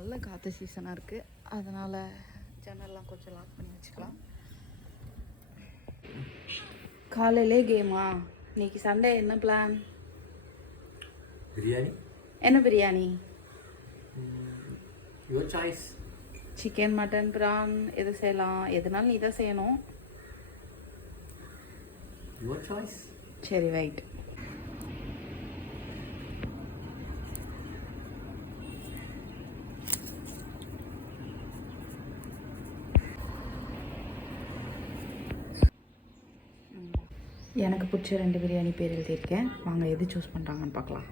நல்ல காற்று சீசனாக இருக்குது, அதனால் ஜன்னல்லாம் கொஞ்சம் லாக் பண்ணி வச்சுக்கலாம். காலையிலே கேமா? இன்னைக்கு சண்டே என்ன பிளான்? பிரியாணி. என்ன biryani? Your choice. Chicken, mutton, prawn எது செய்யலாம்? எதுனாலும் நீ தான் செய்யணும். Your choice. சரி, ரைட். எனக்கு பிடிச்ச 2 பிரியாணி பேர் எழுதியிருக்கேன். வாங்க எது சூஸ் பண்ணுறாங்கன்னு பார்க்கலாம்.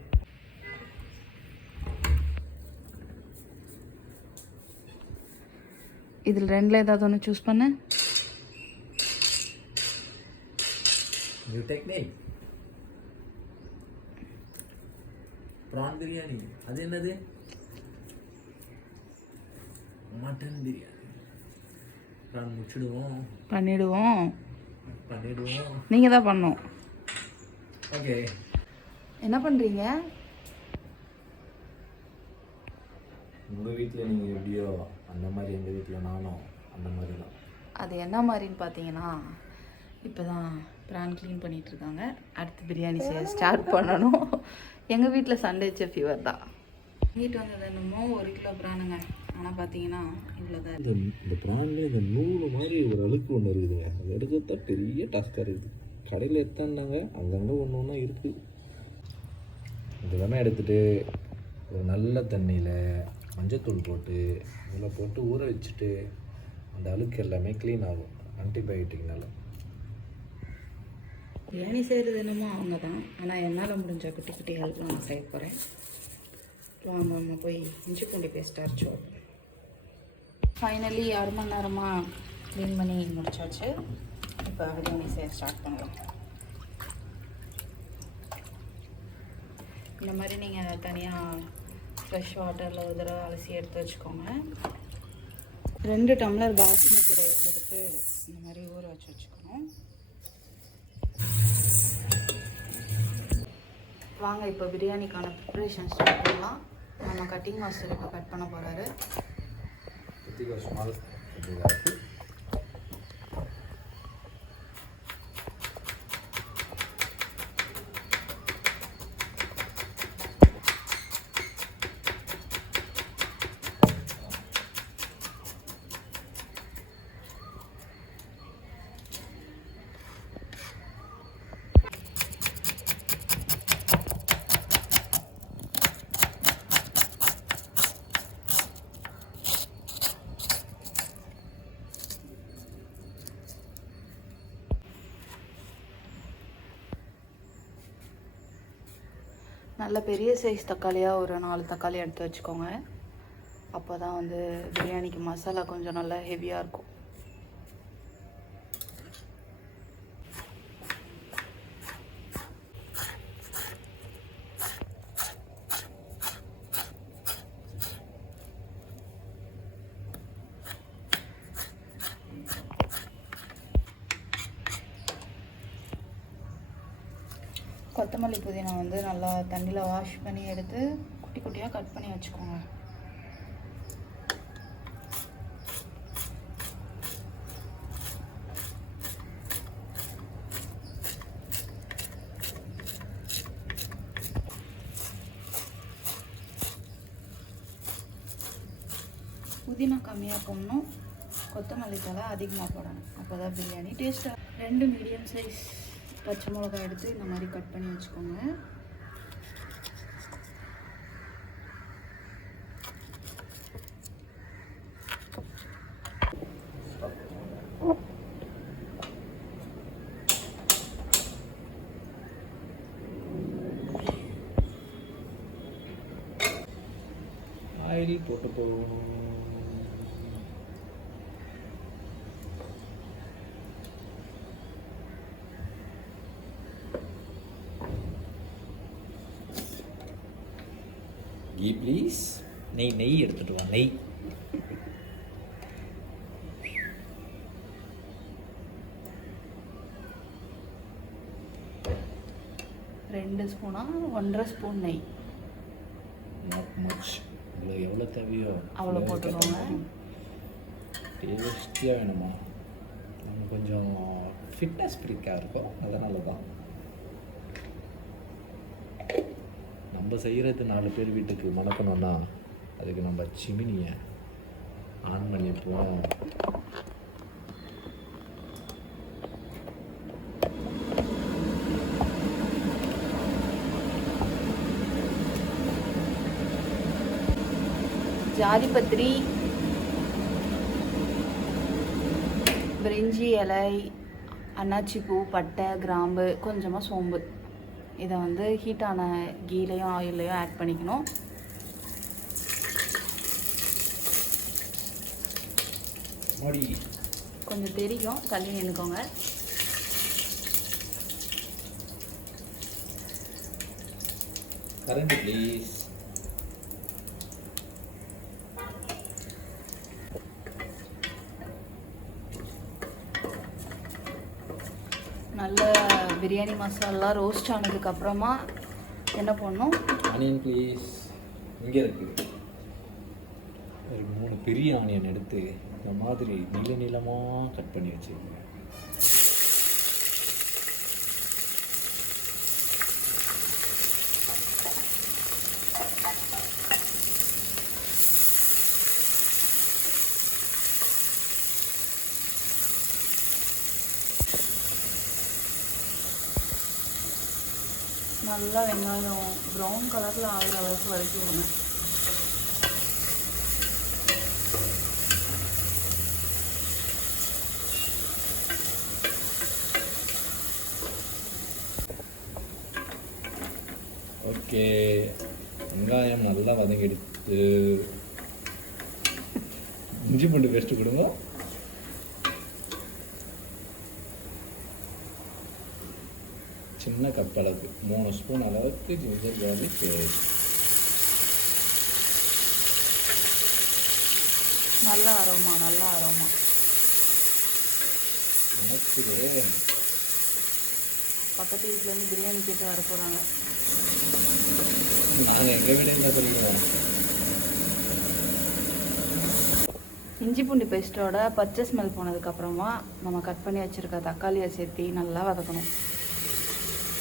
இதில் 2ல் ஏதாவது ஒன்று சூஸ் பண்ண. New technique. ப்ரான் பிரியாணி. அது என்னது? மட்டன் பிரியாணி. ப்ரான் முடிச்சிடுவோம். பண்ணிடுவோம். நீங்கள் தான் பண்ணணும். ஓகே. என்ன பண்ணுறீங்க? உங்கள் வீட்டில் நீங்கள் எப்படியோ அந்த மாதிரி, எங்கள் வீட்டில் நானும் அந்த மாதிரி தான். அது என்ன மாதிரின்னு பார்த்தீங்கன்னா, இப்போ தான் ப்ரான் க்ளீன் பண்ணிகிட்ருக்காங்க. அடுத்து பிரியாணி செய்ய ஸ்டார்ட் பண்ணணும். எங்கள் வீட்டில் சண்டே செஃப் இவர் தான். வீட்டு வந்தது என்னமோ 1 கிலோ ப்ரானுங்க. ஆனால் பார்த்தீங்கன்னா இவ்வளோ தான். இந்த ப்ரானில் இந்த நூறு மாதிரி ஒரு அழுக்கு ஒன்று இருக்குதுங்க. அது எடுக்கிறதான் பெரிய டாஸ்காக இருக்குது. கடையில் எடுத்தாங்க, அங்கங்கே ஒன்று ஒன்றா இருக்குது. இதெல்லாம் எடுத்துகிட்டு ஒரு நல்ல தண்ணியில் மஞ்சத்தூள் போட்டு இதில் போட்டு ஊற வச்சுட்டு அந்த அழுக்கு எல்லாமே க்ளீன் ஆகும் ஆன்டிபயோட்டிக்னால. பிரியாணி செய்கிறது என்னமோ அவங்க தான், ஆனால் என்னால் முடிஞ்ச குட்டி குட்டி ஹெல்ப் நான் செய்ய போகிறேன். வாங்க நம்ம போய் இஞ்சி பூண்டு பேஸ்ட் அரைச்சோம். ஃபைனலி 1/2 மணி நேரமாக க்ளீன் பண்ணி முடிச்சாச்சு. இப்போ பிரியாணி செய்ய ஸ்டார்ட் பண்ணலாம். இந்த மாதிரி நீங்கள் தனியாக ஃப்ரெஷ் வாட்டரில் ஒரு தடவை அலசி எடுத்து வச்சுக்கோங்க. 2 டம்ளர் பாஸ்மதி ரைஸ் எடுத்து இந்த மாதிரி ஊற வச்சு வச்சுக்கணும். வாங்க இப்போ பிரியாணிக்கான ப்ரிப்ரேஷன் ஸ்டார்ட் பண்ணலாம். நம்ம கட்டிங் மாஸ்டர் இப்போ கட் பண்ண போகிறாரு. நல்ல பெரிய சைஸ் தக்காளியாக ஒரு 4 தக்காளி எடுத்து வச்சுக்கோங்க. அப்போ தான் வந்து பிரியாணிக்கு மசாலா கொஞ்சம் நல்லா ஹெவியாக இருக்கும். கொத்தமல்லி புதினா வந்து நல்லா தண்ணியில் வாஷ் பண்ணி எடுத்து குட்டி குட்டியாக கட் பண்ணி வச்சுக்கோங்க. புதினா கம்மியாக போடணும், கொத்தமல்லி தழை அதிகமாக போடணும். அப்போ தான் பிரியாணி டேஸ்ட்டாக. 2 மீடியம் சைஸ் பச்சை மிளகாய் எடுத்து இந்த மாதிரி கட் பண்ணி வச்சுக்கோங்க. ஆயில் போட்டு போகணும். கீ ப்ளீஸ். நெய் எடுத்துட்டு வா. நெய் 2 ஸ்பூனா 1.5 ஸ்பூன் நெய். not much. இதில் எவ்வளோ தேவையோ அவ்வளோ போட்டுக்கோங்க. டேஸ்டியாக வேணுமா? நம்ம கொஞ்சம் ஃபிட்னஸ் ஃப்ரீக்காக இருக்கும், அதனால தான். நம்ம செய்கிறது 4 பேர் வீட்டுக்கு மணக்கணும்னா அதுக்கு நம்ம சிமினியை ஆன் பண்ணிப்போம். ஜாதிபத்திரி, பிரிஞ்சி இலை, அன்னாச்சி பூ, பட்டை, கிராம்பு, கொஞ்சமாக சோம்பு, இதை வந்து ஹீட்டான கீலையும் ஆயிலையும் ஆட் பண்ணிக்கணும். கொஞ்சம் தெரியும், தள்ளி நின்றுக்கோங்க. Current please. நல்ல பிரியாணி மசாலா ரோஸ்ட் ஆனதுக்கப்புறமா என்ன பண்ணணும்? Onion please. இங்கே இருக்குது ஒரு 3 பெரிய ஆனியன் எடுத்து இந்த மாதிரி நீளமாக கட் பண்ணி வச்சுக்கோங்க. நல்லா வெங்காயம் ப்ரௌன் கலரில் ஆகிற அளவுக்கு வதக்கி விடுங்க. ஓகே, வெங்காயம் நல்லா வதங்கிடுத்து. இஞ்சி பூண்டு பேஸ்ட்டு கொடுங்க. சின்ன கப் அளவுக்கு 3 ஸ்பூன் அளவுக்கு ஜிஞ்சர் கார்லிக் பேஸ்ட். நல்லா அரோமா நினைக்கிறே பக்கத்து வீட்டிலேருந்து பிரியாணி கேட்டு வர போகிறாங்க. நாங்கள் எங்கள் வீடு என்ன சொல்லுவோம். இஞ்சி பூண்டு பேஸ்ட்டோட பச்சை ஸ்மெல் போனதுக்கப்புறமா நம்ம கட் பண்ணி வச்சுருக்க தக்காளியை சேர்த்து நல்லா வதக்கணும்.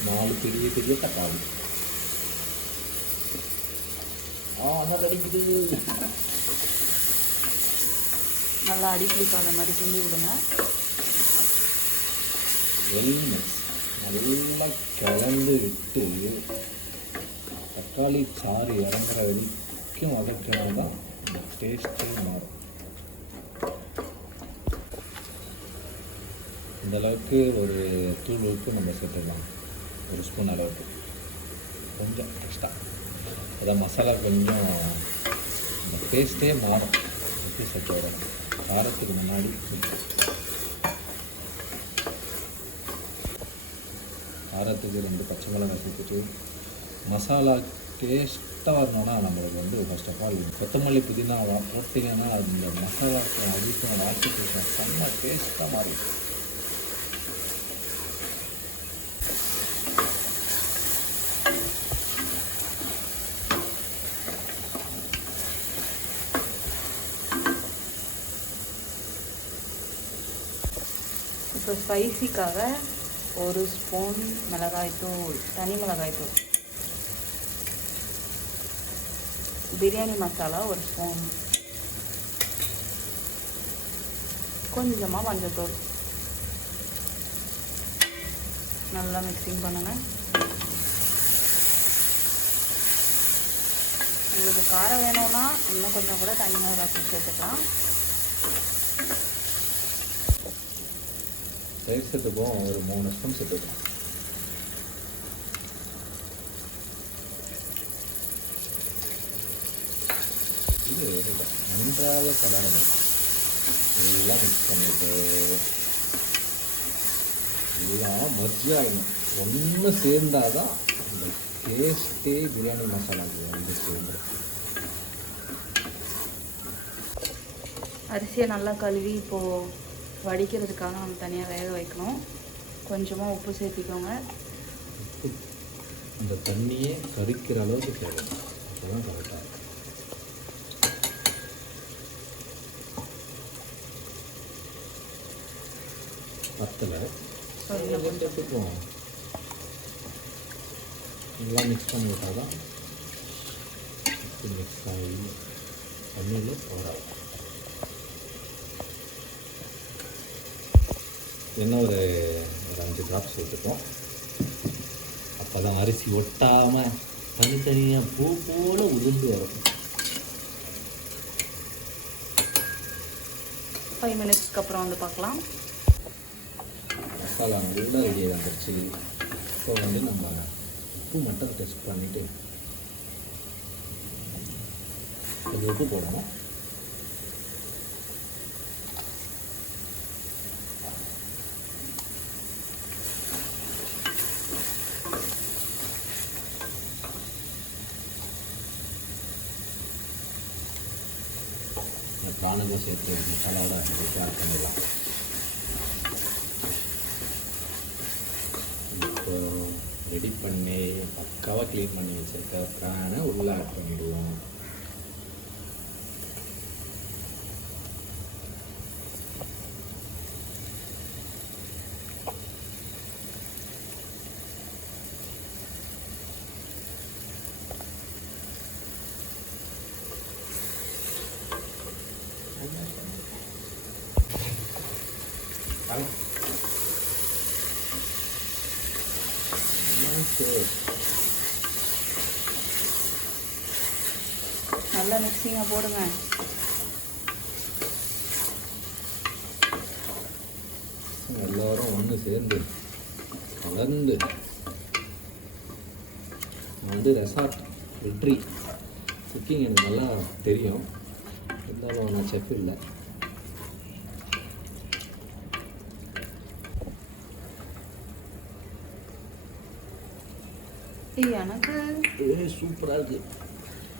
4 பெரிய தக்காளி. நல்லா அடிப்பிடிக்காத மாதிரி கிண்டி விடுங்க. நல்லா கலந்து விட்டு தக்காளி சாறு இறங்குற வரைக்கும் வதக்கினா தான் இந்த டேஸ்ட்டே மாறும். இந்தளவுக்கு ஒரு தூள் உப்பு நம்ம சேர்த்துக்கலாம், 1 ஸ்பூன் அளவுக்கு, கொஞ்சம் எக்ஸ்ட்ரா. அதான் மசாலா கொஞ்சம் இந்த டேஸ்ட்டே மாறும். உப்பு சேர்த்தோட காரத்துக்கு முன்னாடி காரத்துக்கு 2 பச்சை மிளகாய் சேர்த்துட்டு மசாலா டேஸ்ட்டாக வரணும்னா நம்மளுக்கு வந்து ஃபர்ஸ்ட் ஆஃப் ஆல் கொத்தமல்லி புதினா போட்டிங்கன்னா அந்த மசாலாவுக்கு அதுக்கும் வாசிக்கு செம்ம டேஸ்ட்டாக மாறும். இப்போ ஸ்பைசிக்காக 1 ஸ்பூன் மிளகாய்த்தூள், தனி மிளகாய்த்தூள், பிரியாணி மசாலா 1 ஸ்பூன், கொஞ்சமாக மஞ்சத்தூள், நல்லா மிக்சிங் பண்ணுங்க. உங்களுக்கு காரம் வேணும்னா இன்னும் கொஞ்சம் கூட தனி மிளகாய்த்தூள் சேர்த்துக்கலாம். தயிர் சேர்த்துப்போம், ஒரு 3 ஸ்பூன் சேர்த்துப்போம். இது நன்றாக கலரணும். எல்லாம் மிக்ஸ் பண்ணிட்டு எல்லாம் மர்ஜி ஆகணும். ஒன்று சேர்ந்தாதான் இந்த டேஸ்ட்டே பிரியாணி மசாலாவுக்கு வந்து சேர்ந்துடும். அரிசியை நல்லா கழுவி இப்போது வடிக்கிறதுக்காக நம்ம தனியாக வேக வைக்கணும். கொஞ்சமாக உப்பு சேர்த்திக்கோங்க. உப்பு இந்த தண்ணியே கறிக்கிற அளவுக்கு தேவை, அப்போதான் கரெக்டாக இருக்கும். பத்தலை. ஸோ இன்னும் கொஞ்சம் கொஞ்சத்துக்கும் நல்லா மிக்ஸ் பண்ணி விட்டால் தான் மிக்ஸ் ஆகி தண்ணியில் போடாது. என்ன ஒரு 5 ட்ராப்ஸ் விட்டுப்போம். அப்போ தான் அரிசி ஒட்டாமல் தனித்தனியாக பூ போல் உதிர்ந்து வரும். 5 மினிட்ஸ்க்கு அப்புறம் வந்து பார்க்கலாம். மசாலா நல்லா ரெடியாக வந்துருச்சு. இப்போ வந்து நம்ம உப்பு மட்டும் டெஸ்ட் பண்ணிவிட்டு கொஞ்சம் உப்பு போடணும். பிராணமும் சேர்த்து மசாலாவோட சேர்த்து ஆட் பண்ணிடலாம். இப்போ ரெடி பண்ணி பக்காவாக க்ளீன் பண்ணி வச்சுருக்க பிரானை உள்ளே ஆட் பண்ணிவிடுவோம். நல்லா மிக்சிங்காக போடுங்க. எல்லோரும் ஒன்று சேர்ந்து கலந்து நான் வந்து ரெசார்ட் வெற்றி குக்கிங் எனக்கு நல்லா தெரியும், இருந்தாலும் நான் செஃப் இல்லை. எனக்கு சூப்பராக இருக்குது.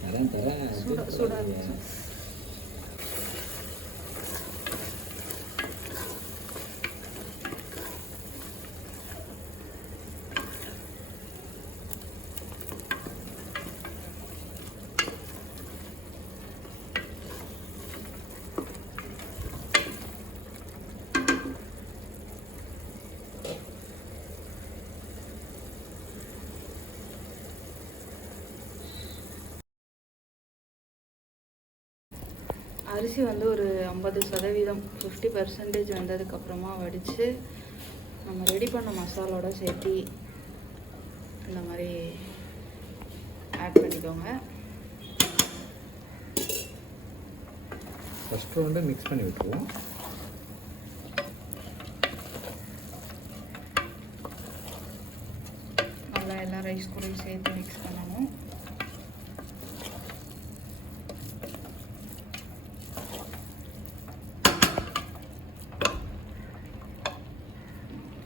தரேன் சூடாக அரிசி வந்து ஒரு 50% 50% வந்ததுக்கப்புறமா வடித்து நம்ம ரெடி பண்ண மசாலோட சேர்த்து இந்த மாதிரி ஆட் பண்ணிக்கோங்க. ஃபஸ்ட்டு வந்து மிக்ஸ் பண்ணி விட்டுருவோம். நல்லா எல்லாம் ரைஸ் கூட சேர்த்து மிக்ஸ் பண்ணணும்.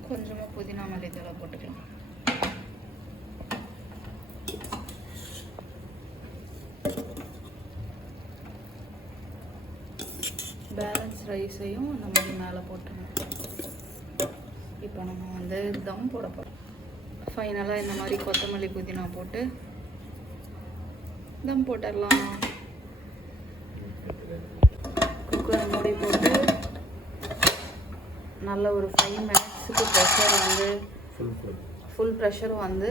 கொஞ்சமாக புதினா மல்லித்தலை போட்டுக்கலாம். பேலன்ஸ் ரைஸையும் இந்த மாதிரி மேலே போட்டுருங்க. இப்போ நம்ம வந்து தம் போட போகிறோம். ஃபைனலாக இந்த மாதிரி கொத்தமல்லி புதினா போட்டு தம் போட்டுடலாம். குக்கரை மூடி போட்டு நல்ல ஒரு 5 மினிட்ஸுக்கு ப்ரெஷர் வந்து ஃபுல் ப்ரெஷர் வந்து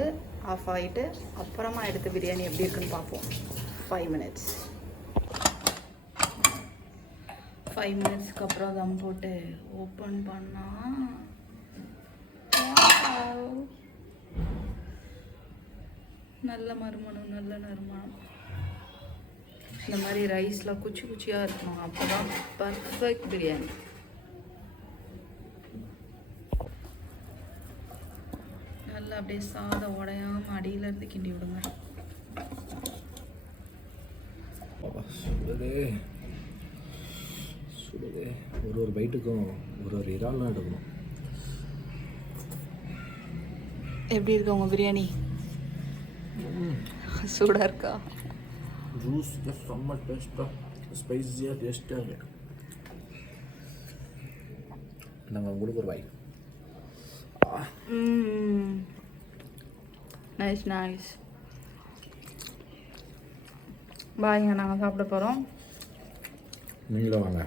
ஆஃப் ஆகிட்டு அப்புறமா எடுத்து பிரியாணி எப்படி இருக்குன்னு பார்ப்போம். 5 மினிட்ஸ் 5 மினிட்ஸ்க்கு அப்புறம் தம் போட்டு ஓப்பன் பண்ணால் நல்ல மறுமணம், நல்ல நறுமணம். இந்த மாதிரி ரைஸில் குச்சி குச்சியாக இருக்கணும், அப்போ தான் பர்ஃபெக்ட் பிரியாணி. நல்லா அப்படியே சாதம் உடையாமல் அடியிலேருந்து கிண்டி விடுங்க. சுடுது. ஒரு பைட்டுக்கும் ஒரு இறால் தான் எடுக்கணும். எப்படி இருக்கு உங்கள் பிரியாணி? சூடாக இருக்கா? ஜூஸ் செம்ம டேஸ்ட்டாக ஸ்பைஸியாக டேஸ்ட்டாக இருக்கு. நாங்கள் உங்களுக்கு ஒரு வாய். Nice nice. பாய்ங்க, நாங்கள் சாப்பிட போகிறோம். நீங்களும் வாங்க.